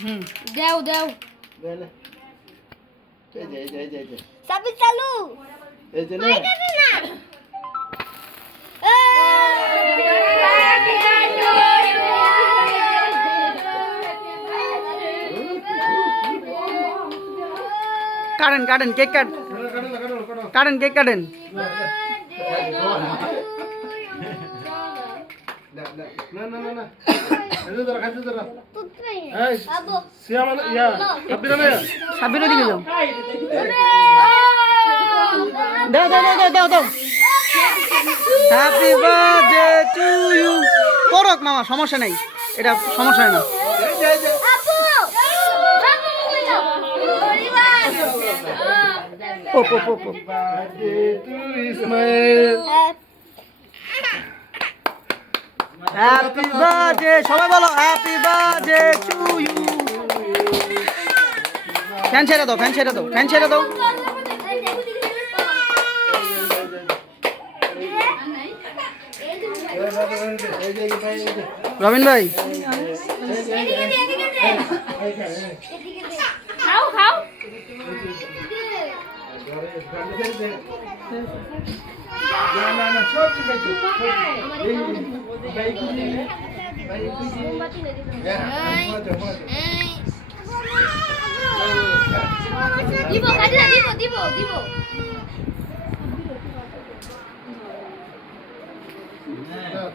દેવ દેવ બેલે જય જય જય જય જય સાબિત ચાલુ એ જને કાઢન કાઢન કેક કાઢ કાઢન કેક કાઢન কাটেন কেক কাট কাটো, কাটো, কাটো, কাটো। কাটেন কেক কাটেন না, না, না, না, না, না। খাইতে দাও, খাইতে দাও। এই, সিয়া মানে, ইয়া, কাপড়ি না, না। দিকে যাও দাও। দাও দাও দাও দাও দাও হ্যাপি বার্থডে টু ইউ করক মামা সমস্যা নাই। এটা সমস্যা হয় না। যে। পো পো পো পো হ্যাপি বার্থডে সবাই বলো happy birthday to you fan ছেড়ে দাও ফ্যান ছেড়ে দাও ফ্যান ছেড়ে দাও। রবিন ভাই। খাও খাও। দিব কাজে দিব দিব দিব দাও।